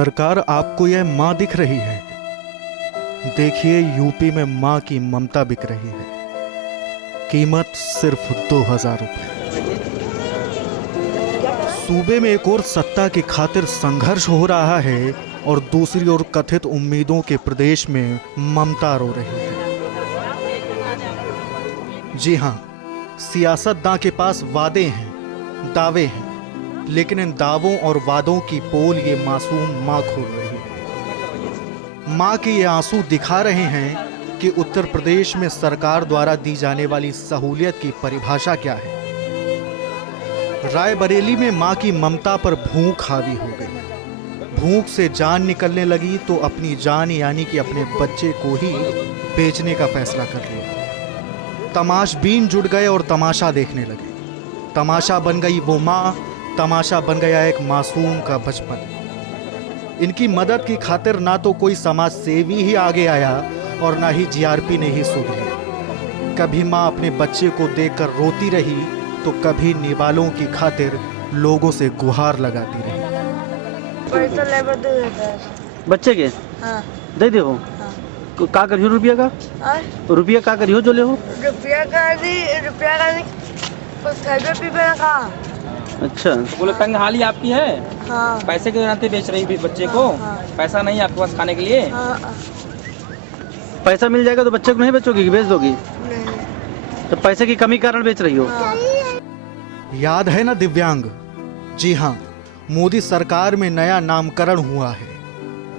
सरकार आपको यह माँ दिख रही है। देखिए यूपी में माँ की ममता बिक रही है। कीमत सिर्फ 2000 रुपए। सूबे में एक और सत्ता की खातिर संघर्ष हो रहा है और दूसरी ओर कथित उम्मीदों के प्रदेश में ममता रो रही है। जी हां, सियासतदां के पास वादे हैं, दावे हैं, लेकिन इन दावों और वादों की पोल ये मासूम माँ खोल रही है। माँ के ये आंसू दिखा रहे हैं कि उत्तर प्रदेश में सरकार द्वारा दी जाने वाली सहूलियत की परिभाषा क्या है। रायबरेली में माँ की ममता पर भूख हावी हो गई। भूख से जान निकलने लगी तो अपनी जान यानी कि अपने बच्चे को ही बेचने का फैसला कर लिया। तमाशबीन जुट गए और तमाशा देखने लगे। तमाशा बन गई वो माँ, तमाशा बन गया एक मासूम का बचपन। इनकी मदद की खातिर ना तो कोई समाज सेवी ही आगे आया और ना ही जीआरपी ने ही सुन लिया। कभी माँ अपने बच्चे को देखकर रोती रही तो कभी निवालों की खातिर लोगों से गुहार लगाती रही। पैसा लेबर दे देता है बच्चे के। हाँ दे दे हो। हाँ का करियो रुपया का? रुपया का करियो जो ले हो? रुपया का नहीं कुछ खाए पीबे ना खा। अच्छा, बोले तंग हाली आपकी है। हाँ पैसे के नाते बेच रही भी बच्चे को। हाँ। पैसा नहीं आपके पास खाने के लिए। हाँ पैसा मिल जाएगा तो बच्चे को नहीं बेचोगी कि बेच दोगी? नहीं तो पैसे की कमी कारण बेच रही हो? हाँ। याद है ना दिव्यांग? जी हाँ, मोदी सरकार में नया नामकरण हुआ है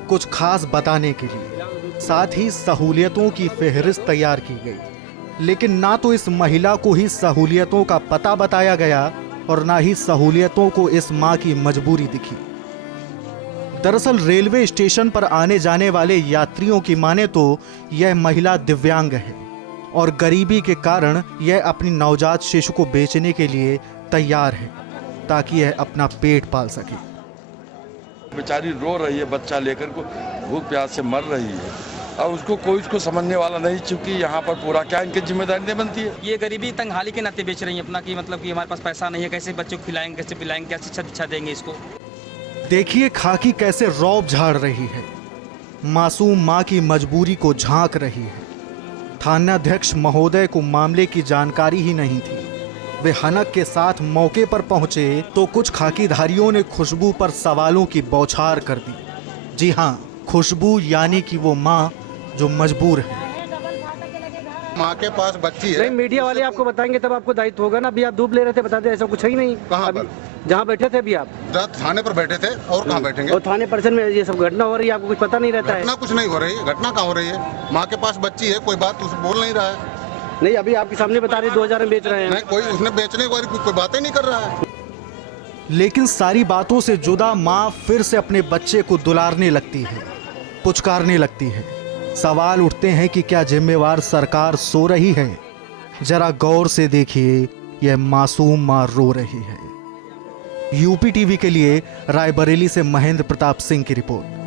कुछ खास बताने के लिए। साथ ही सहूलियतों की फेहरिस्त तैयार की गई, लेकिन ना तो इस महिला को ही सहूलियतों का पता बताया गया और ना ही सहूलियतों को इस मां की मजबूरी दिखी। दरअसल रेलवे स्टेशन पर आने जाने वाले यात्रियों की माने तो यह महिला दिव्यांग है और गरीबी के कारण यह अपनी नवजात शिशु को बेचने के लिए तैयार है ताकि यह अपना पेट पाल सके। बेचारी रो रही है, बच्चा लेकर को भूख प्यास से मर रही है और उसको समझने वाला नहीं, चूंकि यहाँ पर पूरा क्या इनकी जिम्मेदारी नहीं बनती है। ये गरीबी तंगहाली के नाते बेच रही है अपना, कि मतलब कि हमारे पास पैसा नहीं है, कैसे बच्चों को खिलाएंगे, कैसे पिलाएंगे, क्या शिक्षा दीक्षा देंगे इसको। देखिए खाकी कैसे रौब झाड़ रही है, मासूम मां की मजबूरी को झांक रही है। थानाध्यक्ष महोदय को मामले की जानकारी ही नहीं थी। वे हनक के साथ मौके पर पहुंचे तो कुछ खाकीधारियों ने खुशबू पर सवालों की बौछार कर दी। जी हाँ, खुशबू यानी कि वो माँ जो मजबूर है। माँ के पास बच्ची है। नहीं, मीडिया वाले आपको बताएंगे तब आपको दायित्व होगा ना। अभी आप धूप ले रहे थे, बता दे ऐसा कुछ है ही नहीं। कहाँ पर? जहाँ बैठे थे अभी आप? थाने पर बैठे थे और कहाँ बैठेंगे? और थाने परिसर में ये सब घटना हो रही है, आपको कुछ पता नहीं रहता है? घटना कुछ नहीं हो रही है। घटना कहाँ हो रही है? माँ के पास बच्ची है, कोई बात उसे बोल नहीं रहा है। नहीं, अभी आपके सामने बता रहे 2000 में बेच रहे हैं। नहीं, कोई उसने बेचने को कोई बातें नहीं कर रहा है। लेकिन सारी बातों से जुदा माँ फिर से अपने बच्चे को दुलारने लगती है, पुचकारने लगती है। सवाल उठते हैं कि क्या जिम्मेवार सरकार सो रही है? जरा गौर से देखिए, यह मासूम माँ रो रही है। यूपी टीवी के लिए रायबरेली से महेंद्र प्रताप सिंह की रिपोर्ट।